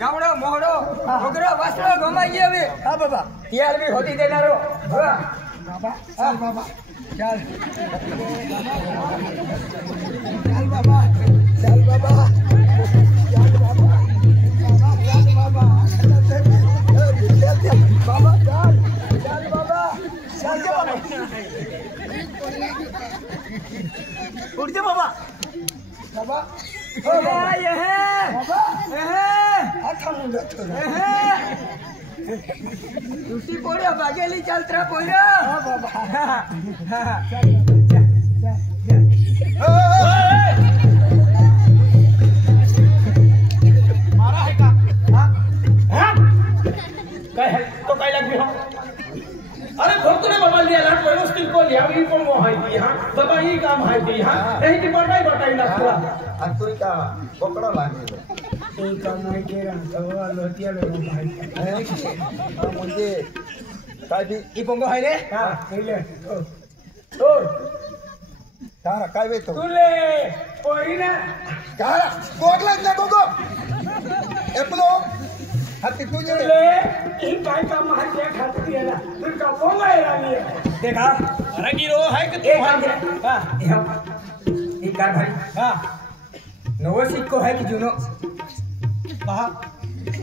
ગામડો મોહડો છોકરો વાસણો ગમાઈ ગયો હવે હા બાબા ત્યાર બી હોતી દેનારો બાબા ચાલ બાબા ચાલ ચાલ બાબા ચાલ બાબા उठ जा बाबा बाबा ये है बाबा ये है हाथ मुंडा दूसरी पोड़े बागेली चलत्रा पोड़े हां बाबा मारा है का हां काय है तो काय लग भी हो अरे भक्त ने बाबा लिया लाट व्यवस्थित को लिया भी को मोहाई दी हां बाबा ही काम है दी हां नहीं कि बताई ना पूरा और तू का पकड़ो लागे तू का नहीं के रहा तो लोटिया ले भाई हां मुझे काय भी ई पंगो है रे हां ले ओ तारा काय वे तो तू ले कोई ना का कोगला ना गोगो एपलो हाथी तू ले ई काय का महात्या खाती है ना तू का पोंगा है रानी देखा अरे गिरो है कि तू हां ई का भाई हां नवो सिक्को है कि जुनो कहा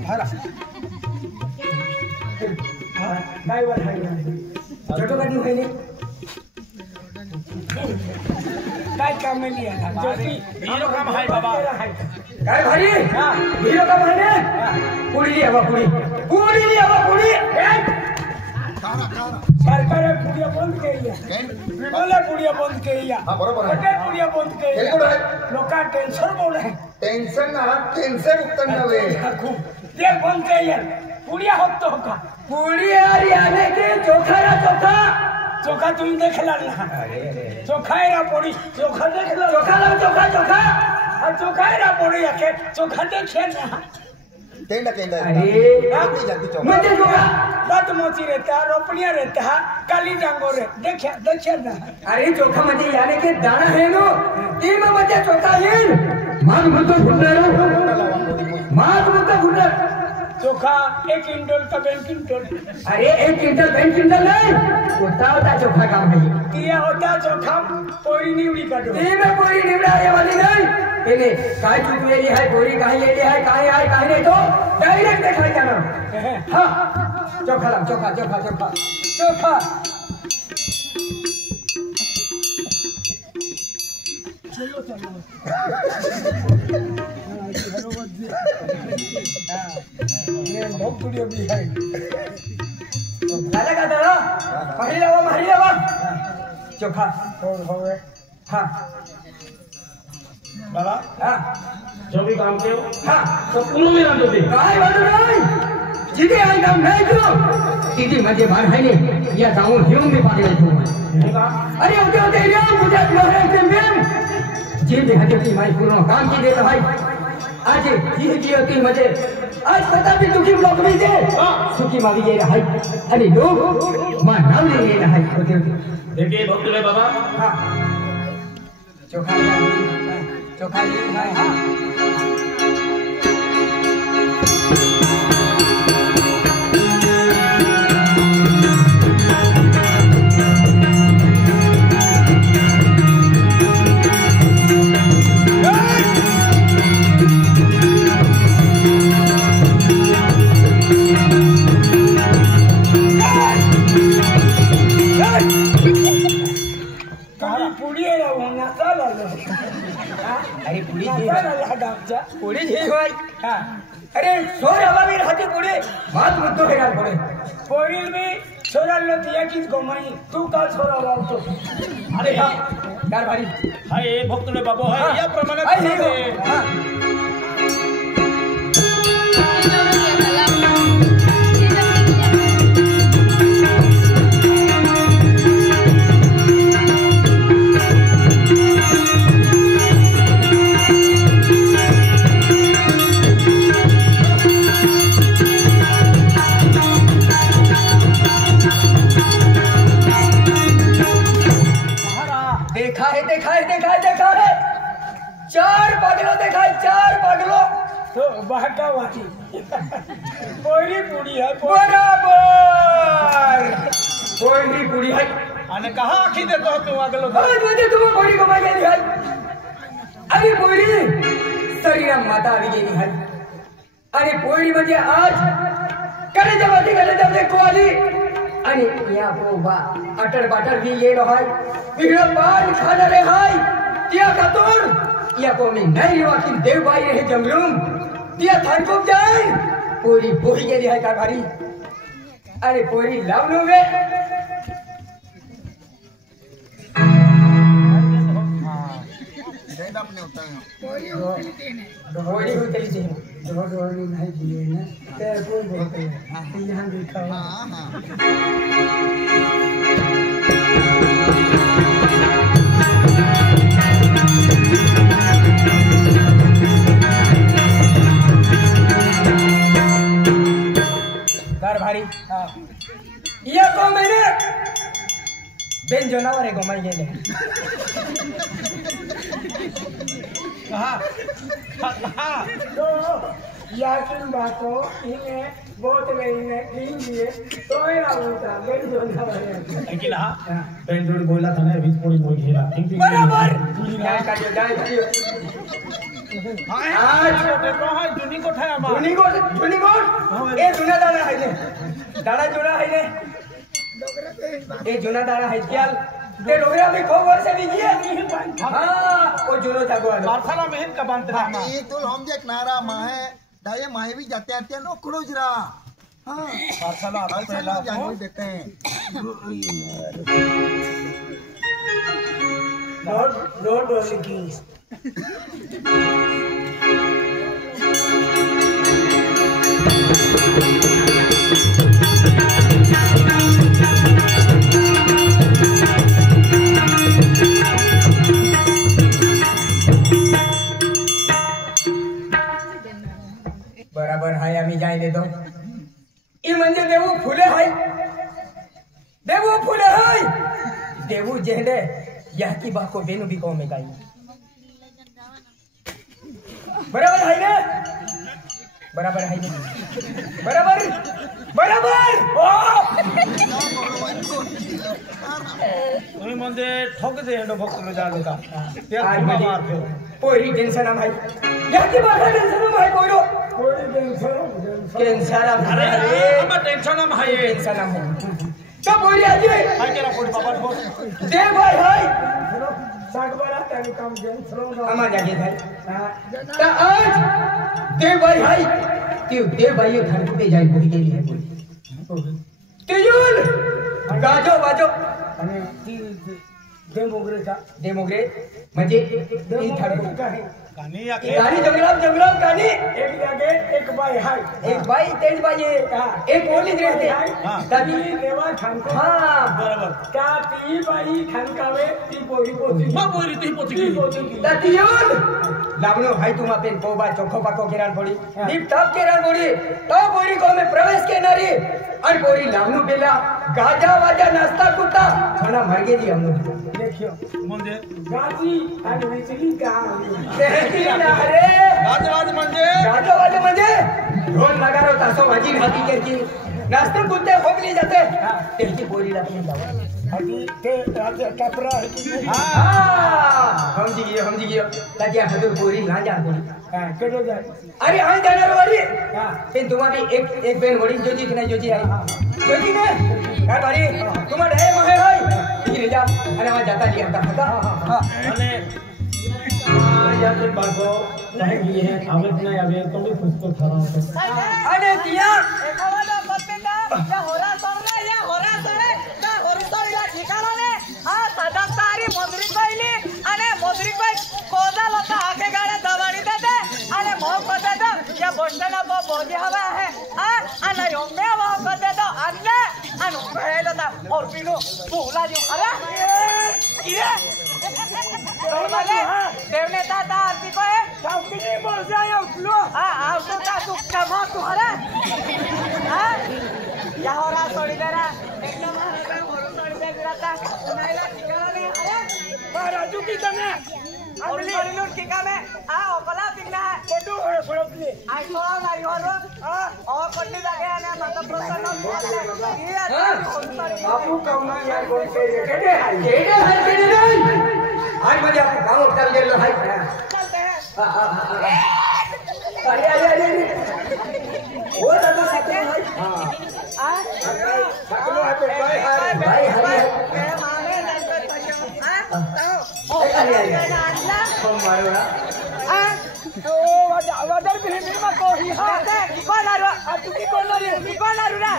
भारा हां काय बात है छोटो गाड़ी है ने काय काम में लिया था जो कि हीरो काम है बाबा काय भाई हां हीरो काम है ने पूरी लिया बा पूरी लिया बा पूरी सरकार पुड़िया बंद करिया बोले पुड़िया बंद करिया हां बरोबर है पुड़िया बंद करिया लोका टेंशन बोले टेंशन उत्तर नवे ते बंद करिया पुड़िया होत तो का पुड़िया याने के चोखा तुम देखला ना अरे चोखा रा पड़ी चोखा देखला चोखा और चोखा रा पड़ी के चोखा देखे ना केंडा अरे जल्दी चोखा मुझे जोड़ा बात मोची रहता रोपड़िया रहता काली डांगो रे देखिया ना अरे चोखा मुझे यानी के दाना है नो टीम मुझे चोखा है माग मुद्दो घुटना चोखा 1 क्विंटल का 2 क्विंटल अरे 1 क्विंटल 2 क्विंटल नहीं होता चोखा काम है किया होता चोखा पोरी निवड़ी काटो टीम में पोरी निवड़ा ये वाली नहीं इने काय चुकलेली है पोरी काहे लेली है काहे नहीं तो डायरेक्ट देखले जाना हां चोखा चलो ये बहुत बढ़िया भी है लाला का दादा मारी लावा चोखा कौन होवे हां बाबा हां जो भी काम के हां तो कुलो में रंदो दे काय वाला नहीं जिदे आई काम नहीं करो दीदी मजे बाहर है ने या जाऊं ह्यूम भी पागल है अरे होते रे मुझे लोहे से मैम जी भी हटे की माई पूर्ण काम की दे भाई आज जी होती मजे आज पता भी दुखी ब्लॉक में दे सुखी मावी जे रहा अरे लोग मां नाम ले रहा है होते देखिए भक्तले बाबा हां चोखा भाई हां अरे पुड़ी जी भाई अरे सोर हवा में रहते पुड़ी बात मुद्दो है यार पुड़ी पोरिल में छोरा लो दिया किस गोमाई तू का छोरा वाल तो अरे हां यार भाई हाय भक्त ने बाबू है या प्रमाण हां देखा है 4 पागलों देखा है वाटी पोरी पुडी है बराबर पोरी पुडी है आणि कहा आखी देतो तू अगलो म्हणजे तुम्ही पोरी कमाई गेली है अरे पोरी सरीरा माता आवी गेली है अरे पोरी म्हणजे आज करे जवाती को आली आणि या बोबा अटर बाटर भी ये रहाय बिगड़ पान खाना रे हाय त्या खातूर या को मी नाही वाकिन देवबाई रहे जंगलूम त्या थानकोप जाय पोरी पोही गेली है का भारी अरे पोरी लावलो वे अपने होता है पोरी उतली थी रोडी नहीं दिए ना ते कोई बोलते हैं यहां देखा हां हां घर भारी हां ये को मैंने बेन जनावर है गोमाई गेले कहा तो याकिन बातो इन्हें बहुत महीने तीन दिए तो मेरा बोलता बेन जनावर है लेकिन हां बेन जोड़ बोला था ना बीच थोड़ी बोल घेरा बराबर क्या का जो जाए आज देखो हां जुनी को ठाया मा जुनी को ए जुना दाना है ने दाना जुना है ने ए जुना दाना है क्या ते डोगरा में खूब वर्ष बीजिए हां वो जुनो जागो मारसाला मेहन का बांध रहा ये तो हम देख नारा माहे दाये माहे भी जाते आते हैं नोकड़ो जरा हां मारसाला पहला जानो देते हैं नॉट ओनली किंग्स बराबर हाय आम्ही जाय देतो ई म्हणजे देवू फुले हाय देवू जेंडे या की बाको बेनु भी को में गाई बराबर हाय ना बराबर हाय ना बराबर ओ तुम्ही म्हणजे ठोक दे हेडो भक्तलो जाले का त्या मार पोरी टेंशन ना भाई या की बाका टेंशन ना भाई पोरो पोरी टेंशन अरे हम टेंशन ना भाई टेंशन ना तो पोरी आजी हाय केला पोरी बाबा ठोक दे भाई हाय सागवाला त्याने काम टेंशन आमा जागे भाई तो आज दे भाई हाय दे भाई घर पे जाई पोरी गेली है पोरी तेजुल गाजो बाजो आणि डेमोग्रे म्हणजे ती ठाकूर का है कानी जंगलाम कानी एक जागे एक बाई हाय एक बाई तेज बाई एक ओली रहते ताकि देवा ठाणको हां बरोबर का ती बाई ठाणकावे ती पोरी पोती ती पोती ताकि येऊन लागलो भाई तुम अपन कोबा चोखो पाको केरान पड़ी दीप टॉप केरान पड़ी तो पोरी को में प्रवेश केनारी और पोरी लागनो पेला गाजा वाजा नाश्ता कुत्ता खाना मर गेली हम लोग देखियो म्हणजे गाजी आणि वेचली का अरे गाजवाज म्हणजे ढोल नगारो तासो भाजी घाती करची नाश्ते कुत्ते खोकली जाते त्याची पोरी लागली जावा आणि ते कपरा हां समझी गयो ताजी हदूर पोरी ना जा पोरी हां केडो जा अरे हां जाणार वाली हां ते तुम्हाला एक बेन वडी जोजी की नाही जोजी आहे जोजी ने काय बारी तुम्हाला हे महे होय ठीक जा अरे वा जाता लिया था हां आणि या तो बागो नाही है आवत नाही आवे तो मी खुद को खरा होतो अरे तिया एकावाला पत्तेला या होरा सोडला या होरा सोडे का होरसोळीला ठिकाणाने हा सदा सारी मोजरी पहिली आणि मोजरी पै कोदा लता आके गाडे दवाडी देते आणि मोह पते तो या बोस्टना बोजी हवा है आणि योमे वो पते तो अन्ने आणि पहले ता और पिलो बोला जो अरे किरे देवने दादा आरती को है चौकी बोल जाए उठलो हां आवतो का तू कमा तू हरे हां या होरा सोडी देरा एकदम हरे होरा सोडी दे गिराता उनाइला ठिकाना नहीं हरे महाराजू की तने अगली लूट की का में आ ओकला पिकना है कोटू सोडली आई सोळा नाही हो और पडली जागे आणि माता प्रसन्न बापू कौना यार बोलते केडे आज मध्ये आपण गाव चाल गेलो हाय चलते हैं अरे वो दादा सकलो हाय आ सकलो है भाई मेरे मामे नंबर तयो ओ हम मारो ना ओ वादर बिहिनी मा कोही हा कोण आरो तू की कोण आरो रा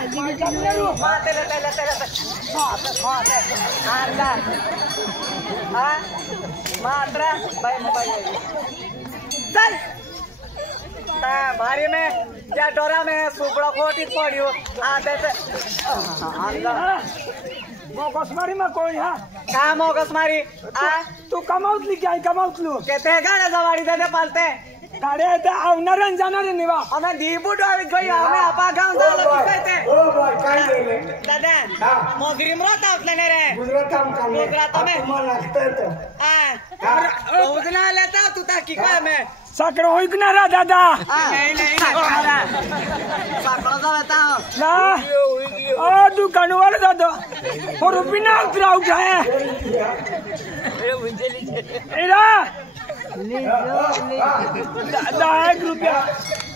मा तेरे आंदा हा मात्रा भाई मोबाइल चल ता भारी में क्या डोरा में सुपड़ा कोटी पड़ियो आते से आंदा मोगसमारी में कोई हा का मोगसमारी आ तू कमाउतली काय कमाउतलू कहते हैं गाड़ा सवारी दे पालते गाडे ते आवणार जाणार निवा हमें दीबू डोरी गई हमें आपा गांव झालं की कहते ओ भाई काय गेले दादा मोगरी मरत आपल्याने रे गुजरात काम गुजरात में तुम्हाला लागतं तो उतना लेता तू ताकी काय में साकडं होईकणारा दादा नहीं साकडं लेता ना ओ दुकानवर दादा हो रुपीना उतरा उठाए एरा ₹10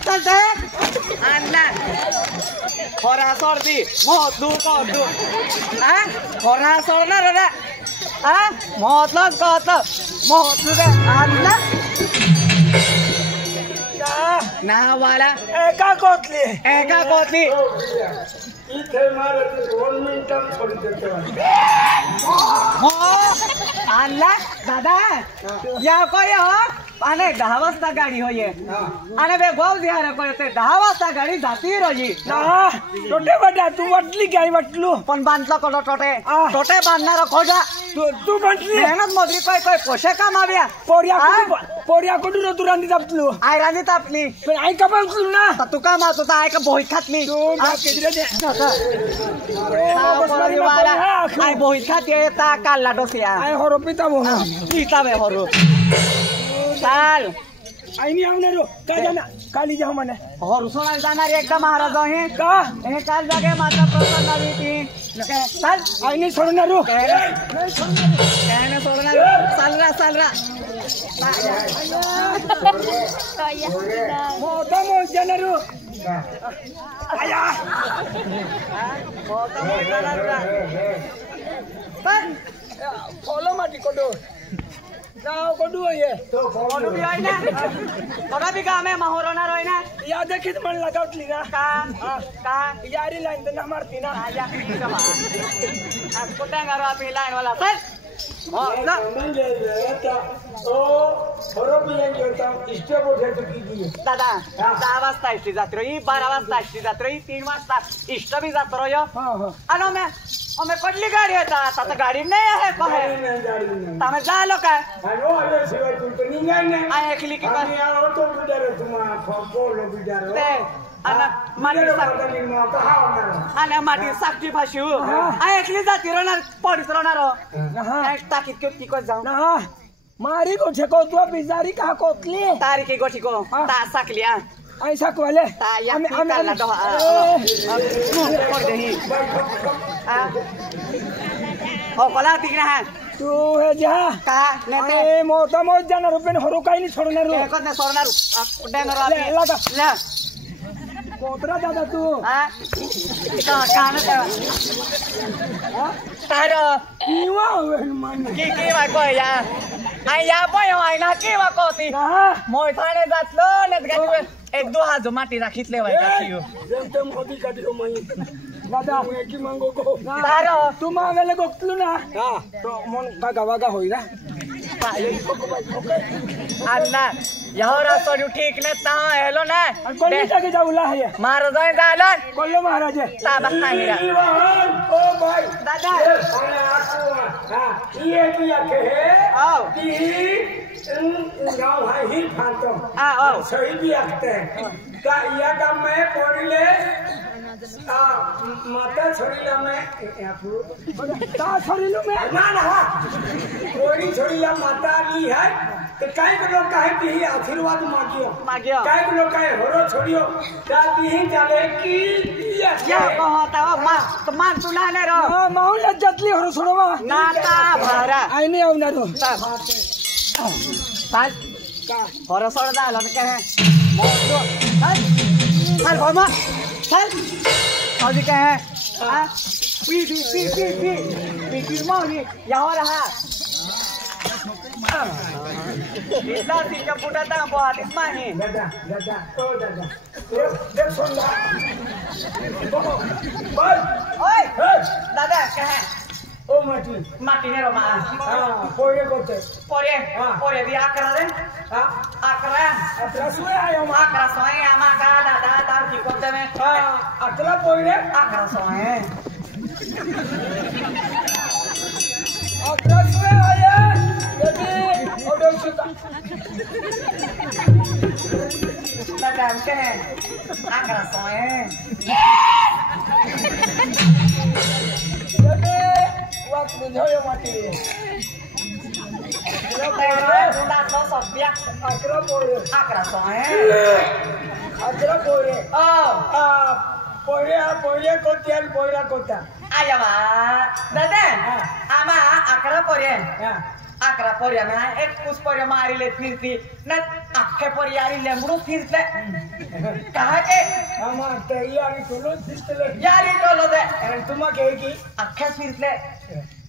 चलते अन्ना खरा सर्दी मत दू खरा सर्ना रे मतलब रे अन्ना ना वाला एका कोतली इथे मारत 2 मिनिटात सोडून देतो आणला दादा या कोई हो आणि 10 वाजता गाडी होय आणि बे गोव दिहार करते 10 वाजता गाडी जाती रोजी ना टोटे बटा तू वाटली काय वाटलू पण बांधला कोण टोटे बांधणार खोजा तू म्हटली मेहनत मजरी काय कशे कामाव्या पोरिया कुठून तू रांदी तापतलू आय रांदी तापली पण आई कमावतलू ना तू कामात होता आय का बोहीत खातली आय बोहीत खात येता काढला डोसिया आय हरो पिता बो पिता बे हरो चाल आईनी आवणार काय जाना काली जाऊ म्हणे हरो सोनाल जाणार एकदम महाराज हे का हे काल जागे माता प्रसन्न रीती चाल आईनी सोडणार कहने सोडणार चाल रा मोठा मोठ जाणार आया मोठा जाणार फॉलो माटी कोडो जाओ कोडो ये तो कोडो भी आय ना बघा भी काम आहे माहोरणार होय ना या देखीत मन लगावतली ना का यारी लाइन तर ना मारती ना आजा कुठे गारो आपली लाईन वाला चल ना म्हणजे ओ बरोबर येता इष्ट बोलतो की दादा 10 वाजता इष्टी जात्रो 12 वाजता इष्टी जात्रो 3 वाजता इष्ट भी जात्रो यो अनो मैं हमें पडली गाडी आता आता गाडी नाही आहे कोहे तमे जालो काय अनो आले शिवाय तू तर निघाय नाही आय एकली की आणि ऑटो बिडारे तुम्हा फोलो बिडारे ते अना माटी माटी साक्षी भाषू आय एकली जाती रोणार पडीत रोणार एक ताकीत की को जाऊ ना मारी को छको तू बिजारी का कोतली तारीख गोठी को ता साकलिया ऐसा कोले ता या काला दो पड दही हो कोला तिकना है तू हे जा का नेते मोठा मोठ जाणार रुपये हरो काही नाही सोडणार एकच नाही सोडणार डेंगर लगा ले कोतरा दादा तू कान तार किवा मन की वा को या आय या पोय आय ना की वा कोती मोय थाने जातलो नेत गाडी एक दो हात माटी राखितले वाय का कियो जमतम होती काढलो मई दादा की मांगो को तार तू मागले गोतलू ना तो मन गागा वागा होईरा अन्ना यहोरा सोडू ठीक ने ता हेलो ना कोल्ले जाके जाऊला है महाराज जालन कोल्ले महाराज ता बस्तानीरा ओ भाई दादा ये किया के है आओ की गांव है ही फातो आओ सही भी आते हैं का या काम में पड़ले माता छोड़ीला में ता छोड़ीलू में ना कोड़ी छोड़ीला माता ली है तो काही लोग काहे ती आशीर्वाद मागियो मागियो काही लोग काहे हरो छोड़ियो जाती ही चले की या कहता हो मा तो मान तू ना रे रो माऊला जतली हरो छोड़वा नाता भारा आई नहीं आउना रो साल का हरो छोड़ दा लन के है मोटो साल भमा साल अभी के है हां पी मौनी यहाँ रहा इतना सिंह पुटा था बहुत इसमें ही दादा ओ दादा देख सुन ला बोल ओए दादा क्या है ओ माटी ने रोमा हां पोरे कोते पोरे भी आकरा रे हां आकरा सुए आयो आकरा सोए आमा का दादा तार की कोते में हां अकला पोरे आकरा सोए अकला सुए आया बेबी ओडो सुता दादा के है आकरा सोए बेबी वक्त बुझायो माटी Udah sosok dia अकला पोरे akra soe. अकला पोरे Oh, पोरे कोतियान पोरा कोता ayo Pak. Dadan. Ama akra porian. हां Akra porian na ek kus porian mari le फिरती न आखे परियारी लेमड़ू फिरते कहा के आमा तैयारी कोलो दिसले यारी टोलो दे तुमा कहेगी आखे फिरते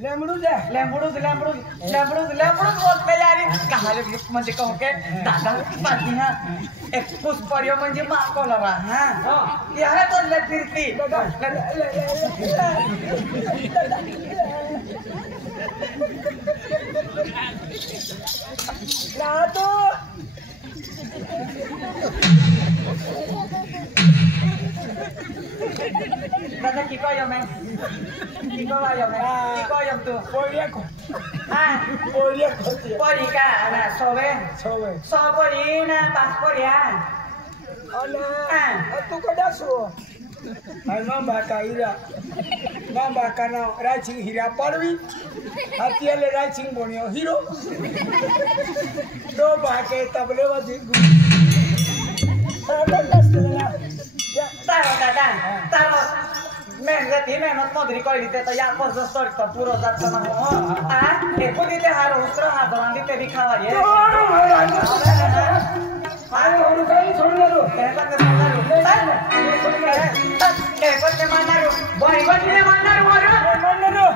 लेमड़ू दे लेमड़ू बोलते यारी कहा ले म्हणजे कहू के दादा पाठी हा एक kus porian म्हणजे मार कोलरा हां यार तो ले फिरती लातो दादा की को yo men tu पोरिया को ah पोरिया कोती pori ka na sobe सोवे so pori na pas porian अना तू कदा सो आई मां का हीरा मां का ना रायसिंह हीरा पड़वी हतियाले रायसिंह बनियो हीरो दो बाके तबले वजी taro men gati menot modri koi dite to ya pos story to puro dat sama ho ah epo dite haro ustra hadoran dite dikhawa ye आरे और कहीं छोड़ना रो ekot ne manaru ekot ne manaru boy ekot ne manaru aro छोड़ना रो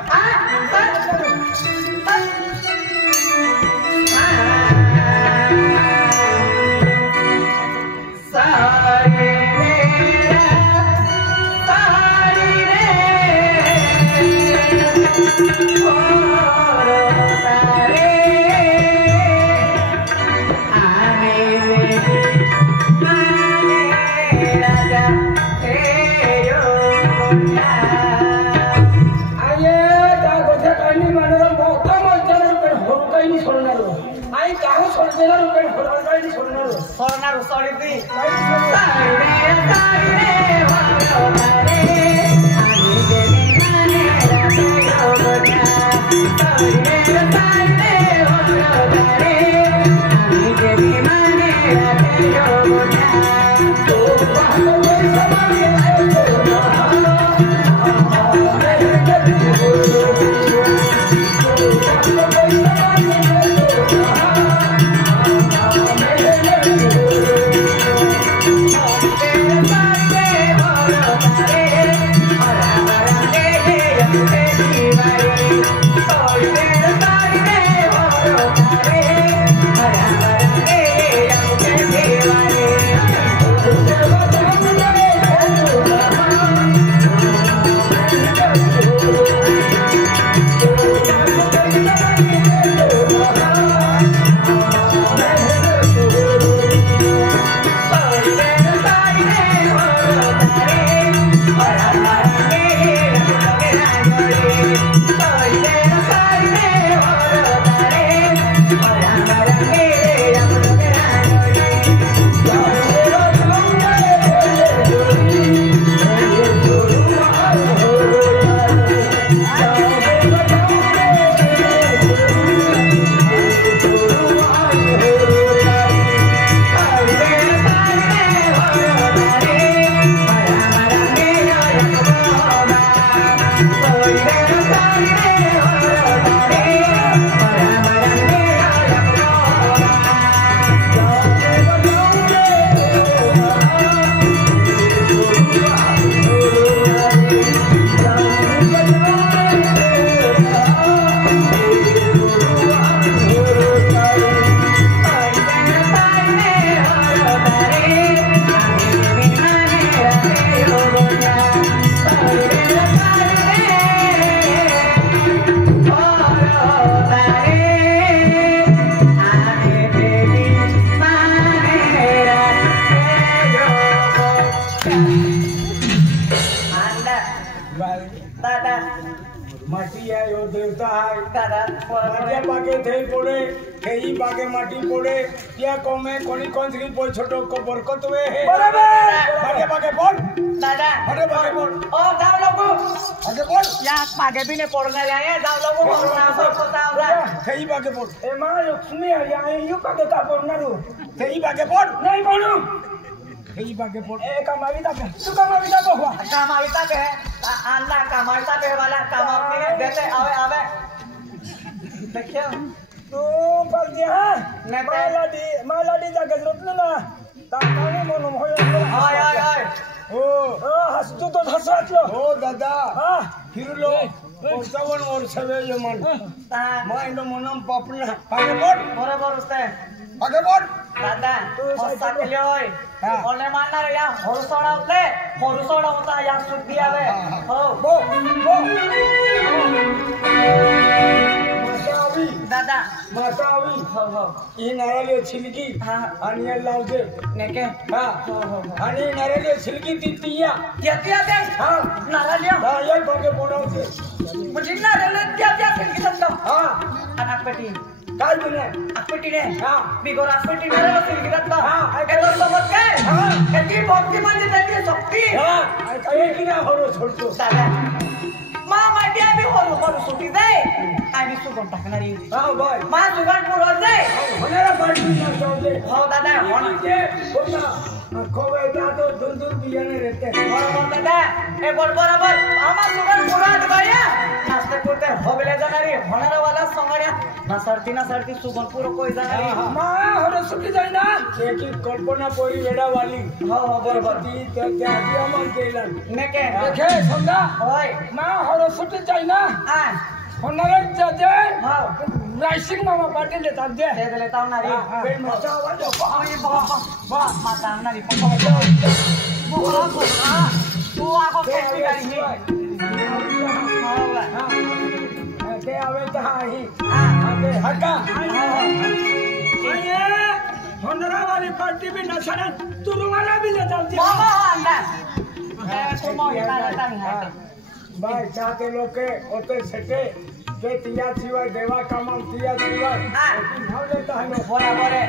Sornaru sorry di Sorry, anda by दादा माटी आहे हो देवता आहे दादा माझ्या बागेत हे पोडे हेही बागे माटी पोडे त्या कोमे कोणी कोणतरी पोय छोटो को बरकत वे हे बरोबर माझ्या बागे पोड दादा माझ्या बागे पोड ओ जाऊ लोगो आगे पोड या मागे भी ने पडणार आहे जाऊ लोगो कोरोना जाऊ हेही बागे पोड ए मा लक्ष्मी आहे आणि यू का देता पडणार हेही बागे पोड नाही बोलू हेही बागे पोड ए कमावी दा तू कमावी दा हुआ कामाविता पे अंदा कामाविता पे वाला काम अपने देते आवे देखियो तू बोलते हां नाही मालाडी दा गजरत ना ताकाने म्हणून होय हाय हो हसतो तो हसवातलो हो दादा हा फिरलो 55 वर्ष वे मन माइंड मनम पापना बागे पोड बरोबर उसते बागे पोड दादा असा केले होय कोणे मारणार या होरसोडा होता या सुट्टी आवे हो बो मातावी दादा मातावी हो ही नारळ छिलकी हा आणि या लावते नेके हा आणि नारळ छिलकी तितिया येते हा नारळ्या हा या बागे बोलावते म्हणजे नारळ त्या संगीतात हा आणि आकपेटी काय दिले आकपेटी रे हा बिगोर आकपेटी नारळ संगीतात हा. ऐकायला समज काय हा. त्याची भक्ती म्हणजे त्याची शक्ती हा काय की ना हरो छोडतो दादा मा माटी आम्ही होरू सुटी जाय आम्ही सुगण टाकणारी हा बाय मा सुगण पुरवत जाय होणारा पाठी ना जाऊदे हो दादा हो ना ते होता खोवे दातो दुंदुर बियाणे रहते बरोबर दादा ए बरोबर आम्हा सुगण पुरवत बाया नाश्ते पुरते होबले जाणारी होणारा वाला संगड्या ना सरती सुगण पुरो कोई जाणारी मा हर सुटी जाय ना की कल्पना पोरी वेडा वाली हो बरोबर ती त्या आधी आम्हाला केलं नेके देखे समजा होय मा हर सुटी जाय ना आ होणार जजे हो रायसिंग मामा पाटील देतात दे ते दिले तावणारी बे मचा आवाज ओय बा मा तावणारी बोला तू आको केली गाडी हो बा ते आवे तर ही हां ते हका होणारा वाली पार्टी भी नसना तुरुवाला भी ले जाते मामा अंदा तू मो येणार नाही बाय चाहते लोके होते सके जे तिया सिवाय देवा कामम तिया सिवाय भाव लेता है लोग बरोबर आहे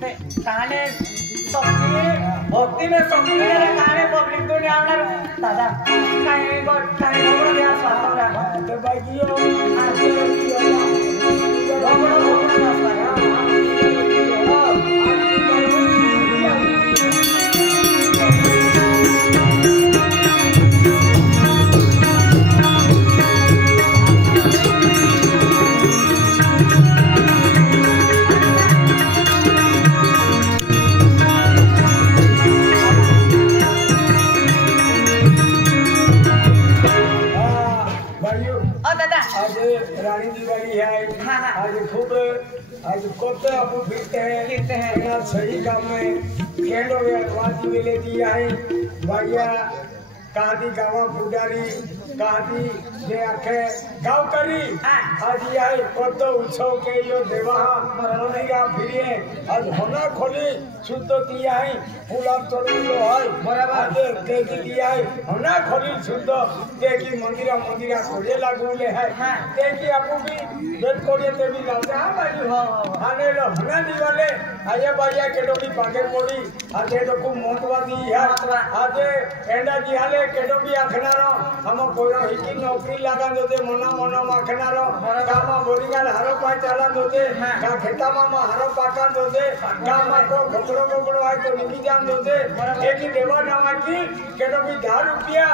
ते काने भक्ती में शक्ती रे काने पब्लिक दुनिया आवणार दादा काही गोट काही गोट या स्वागत ते बागियो आज रानी दिवाली है आज खूब आज कोते आपू फिरते हैं यहाँ सही काम में खेलो वादी में लेती आई भाइया कहादी गावा पुजारी कहादी जे आखे गाँव करी आज आई कोते उत्सव के यो देवा मंदिरा फिरिए आज होना खोली शुद्ध दिया है फूला तोड़ी लो है बराबर देखी दिया है होना खोली शुद्ध देखी मंदिरा खोले लागूले है देखी आपू भी बेट कोड़े ते भी लाते हां भाई आने लो होना दिवाले आये भैया केडोबी पागे मोड़ी आजे तो को मोतवादी है आजे एंडा दिहाले केडोबी आखनारो हम कोरो हिकी नौकरी लगा दोते मना माखनारो गामा बोरीगाल हारो पाय चाला दोते का खेतामा मा हारो पाका दोते गामा को गोगड़ो आय तो निकी जान दोते एकी देवा नामा की केडोबी 10 रुपया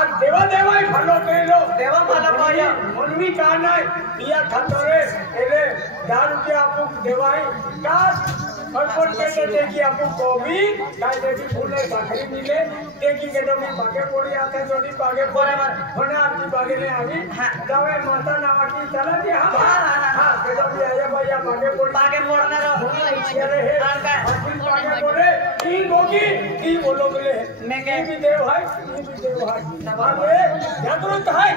आज देवा ही फलो केलो देवा फलो पाया मनवी का नाही पिया खातोरे एले 10 रुपया आपको देवाई का फटफट के देखी आपको कोबी काय देखी फूले भाकरी मिले देखी के डमी भागे पड़ी आते जोड़ी भागे बराबर होना आपकी भागे ने आवी जावे माता नामा की चला दी हां के डमी आया भैया भागे पड़ना रो अरे हे आखिर भागे बोले की गोगी की बोलो बोले मैं के भी देव है नवाले जागृत है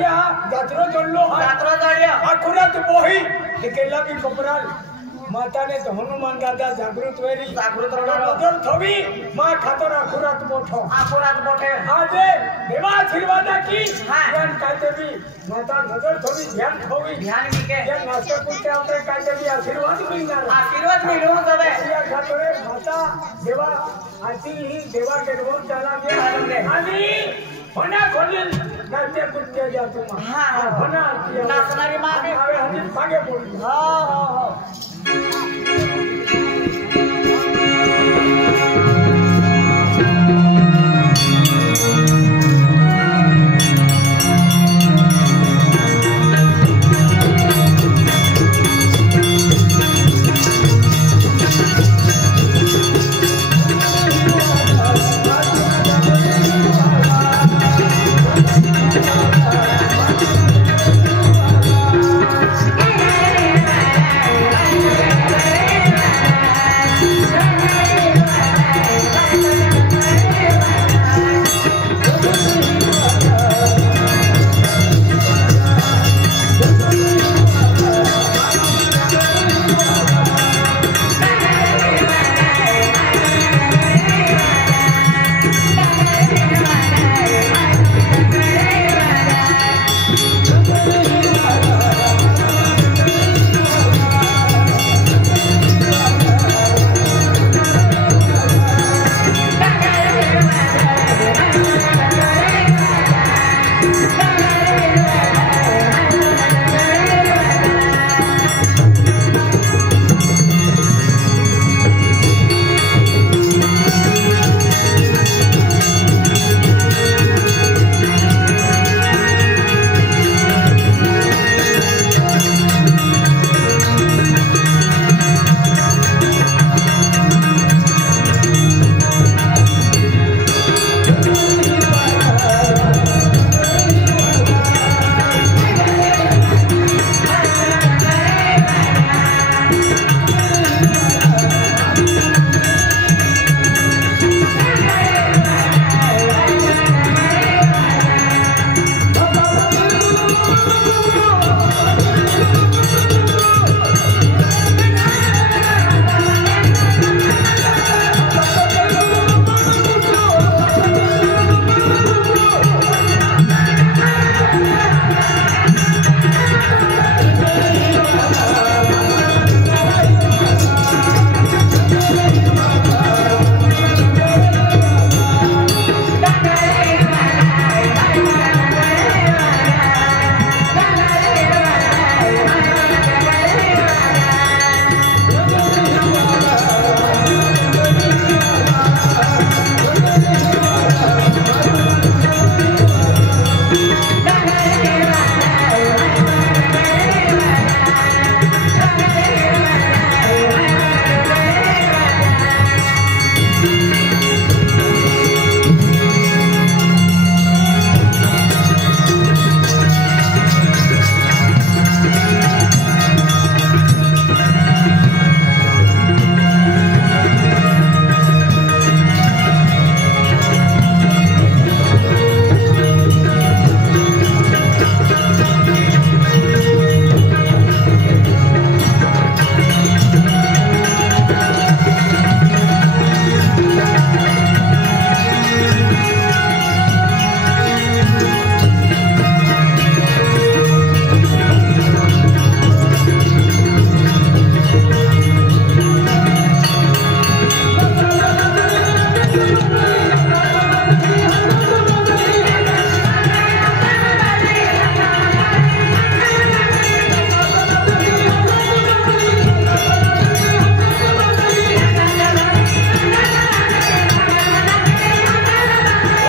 या जात्रो जोड़लो है जात्रा जोड़िया अखुरत बोही केला की कपराल माताने तो हनुमान दादा जागृत वेरी जागृत राहणार. नजर थोवी मा खातर अखुरात मोठो आखोरात मोठे आजे देवा आशीर्वादा की हा. ध्यान काय देवी माता नजर थोवी ध्यान थोवी ध्यान मिके या नाश्ता कुठे आपले काय देवी आशीर्वाद मिळणार आशीर्वाद मिळून जावे या खातरे माता देवा आती ही देवा केडवून त्याला दे आणि होण्या खोलील नाट्य कुठे जा तुम्हा हा. होण्या नाचणारी मागे मागे पडली हो हो हो